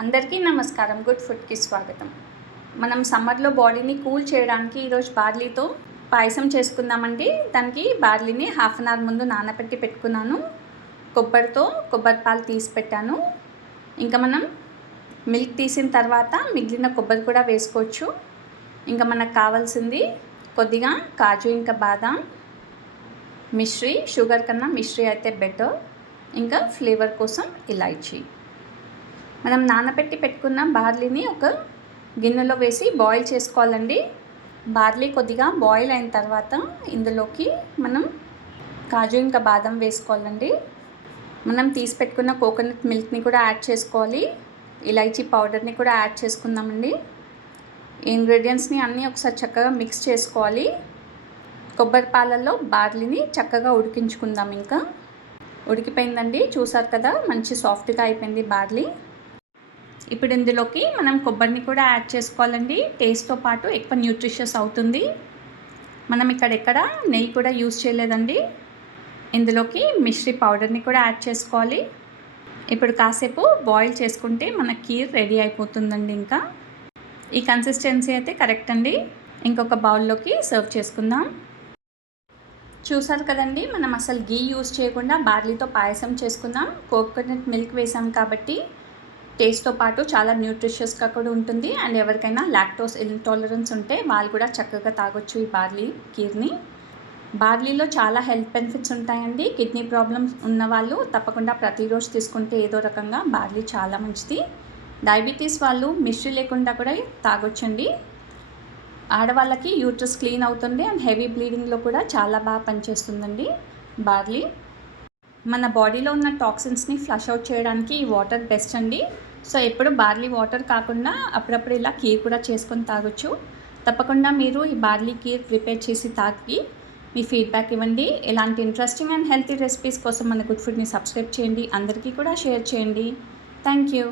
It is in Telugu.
అందరికీ నమస్కారం. గుడ్ ఫుడ్కి స్వాగతం. మనం సమ్మర్లో బాడీని కూల్ చేయడానికి ఈరోజు బార్లీతో పాయసం చేసుకుందామండి. దానికి బార్లీని హాఫ్ అన్ అవర్ ముందు నానబెట్టి పెట్టుకున్నాను. కొబ్బరి పాలు తీసి పెట్టాను. ఇంకా మనం మిల్క్ తీసిన తర్వాత మిగిలిన కొబ్బరి కూడా వేసుకోవచ్చు. ఇంకా మనకు కావాల్సింది కొద్దిగా కాజు, ఇంకా బాదాం, మిశ్రీ. షుగర్ కన్నా మిశ్రీ అయితే బెటర్. ఇంకా ఫ్లేవర్ కోసం ఇలాచీ. మనం నానబెట్టి పెట్టుకున్న బార్లీని ఒక గిన్నెలో వేసి బాయిల్ చేసుకోవాలండి. బార్లీ కొద్దిగా బాయిల్ అయిన తర్వాత ఇందులోకి మనం కాజు, ఇంకా బాదం వేసుకోవాలండి. మనం తీసి పెట్టుకున్న కోకోనట్ మిల్క్ని కూడా యాడ్ చేసుకోవాలి. ఇలాచీ పౌడర్ని కూడా యాడ్ చేసుకుందామండి. ఇంగ్రీడియంట్స్ని అన్నీ ఒకసారి చక్కగా మిక్స్ చేసుకోవాలి. కొబ్బరి పాలల్లో బార్లీని చక్కగా ఉడికించుకుందాం. ఇంకా ఉడికిపోయిందండి, చూసారు కదా, మంచి సాఫ్ట్గా అయిపోయింది బార్లీ. ఇప్పుడు ఇందులోకి మనం కొబ్బరిని కూడా యాడ్ చేసుకోవాలండి. టేస్ట్తో పాటు ఎక్కువ న్యూట్రిషియస్ అవుతుంది. మనం ఎక్కడ నెయ్యి కూడా యూజ్ చేయలేదండి. ఇందులోకి మిశ్రీ పౌడర్ని కూడా యాడ్ చేసుకోవాలి. ఇప్పుడు కాసేపు బాయిల్ చేసుకుంటే మన కీర్ రెడీ అయిపోతుందండి. ఇంకా ఈ కన్సిస్టెన్సీ అయితే కరెక్ట్ అండి. ఇంకొక బౌల్లోకి సర్వ్ చేసుకుందాం. చూసారు కదండి, మనం అసలు గీ యూజ్ చేయకుండా బార్లీతో పాయసం చేసుకుందాం. కోకోనట్ మిల్క్ వేసాం కాబట్టి టేస్ట్తో పాటు చాలా న్యూట్రిషియస్గా కూడా ఉంటుంది. అండ్ ఎవరికైనా లాక్టోస్ ఇంటాలరెన్స్ ఉంటే వాళ్ళు కూడా చక్కగా తాగొచ్చు ఈ బార్లీ కీర్ని. బార్లీలో చాలా హెల్త్ బెనిఫిట్స్ ఉంటాయండి. కిడ్నీ ప్రాబ్లమ్స్ ఉన్నవాళ్ళు తప్పకుండా ప్రతిరోజు తీసుకుంటే ఏదో రకంగా బార్లీ చాలా మంచిది. డయాబెటీస్ వాళ్ళు మిశ్రీ లేకుండా కూడా తాగొచ్చండి. ఆడవాళ్ళకి యూట్రస్ క్లీన్ అవుతుంది అండ్ హెవీ బ్లీడింగ్లో కూడా చాలా బాగా పనిచేస్తుందండి బార్లీ. మన బాడీలో ఉన్న టాక్సిన్స్ని ఫ్లష్ అవుట్ చేయడానికి ఈ వాటర్ బెస్ట్ అండి. సో ఎప్పుడు బార్లీ వాటర్ కాకుండా అప్పుడప్పుడు ఇలా కీర్ కూడా చేసుకొని తాగొచ్చు. తప్పకుండా మీరు ఈ బార్లీ కీర్ ప్రిపేర్ చేసి తాగి మీ ఫీడ్బ్యాక్ ఇవ్వండి. ఇలాంటి ఇంట్రెస్టింగ్ అండ్ హెల్తీ రెసిపీస్ కోసం మన గుడ్ ఫుడ్ని సబ్స్క్రైబ్ చేయండి. అందరికీ కూడా షేర్ చేయండి. Thank you.